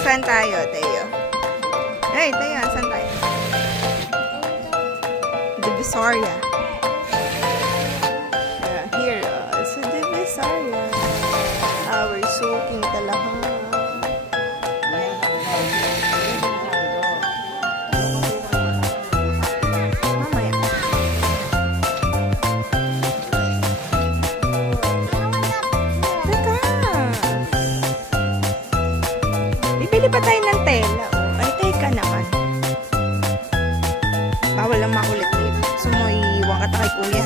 Saan tayo, Teo? Hey, Teo, saan tayo? Divisoria. Here, it's a Divisoria. We're soaking talaga. Mamaya. Teka. Bibili pa tayo ng tela. Ay, teka naman. Bawal lang makulit. Sumuiwan ka ta kay kuya.